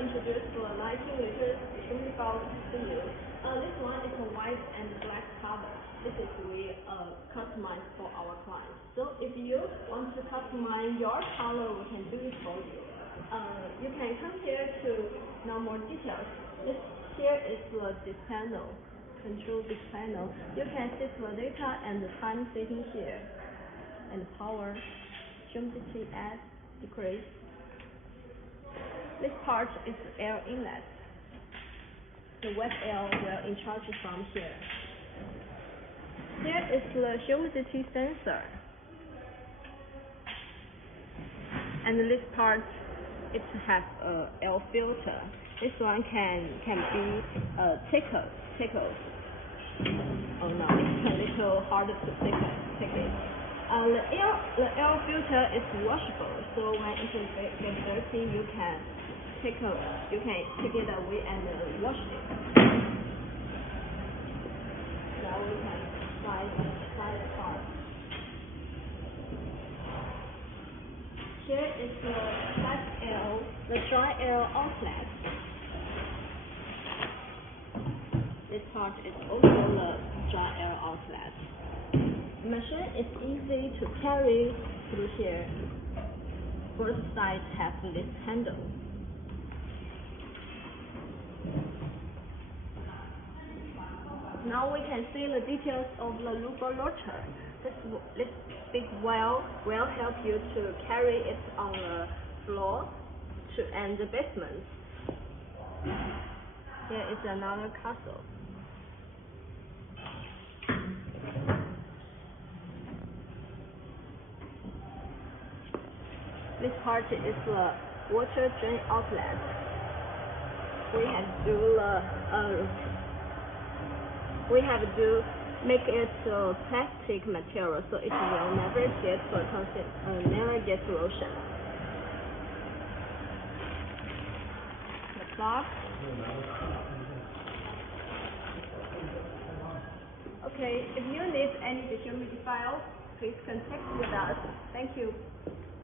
introduce the 19 liters dehumidifier to you. This one is a white and black color. This is we customize for our clients. So if you want to customize your color, we can do it for you. You can come here to know more details. Here is this panel, control this panel. You can set the data and the time setting here, and power, humidity add, decrease. This part is air inlet. The wet air will in charge from here. Here is the humidity sensor. And this part, it has a air filter. This one can be tickled. Oh no, it's a little harder to tickle it. The air filter is washable, so when it gets dirty, you can take it away and wash it. Now we can slide the part. Here is the dry air outlet. This part is also the dry air outlet. The machine is easy to carry through here. Both sides have this handle. Now we can see the details of the Luber rotor. This big well will help you to carry it on the floor and the basement. Here is another castle. This part is the water drain outlet. We have to make it plastic material, so it will never get corrosion. The plug. Okay, if you need any dehumidifier, please contact with us. Thank you.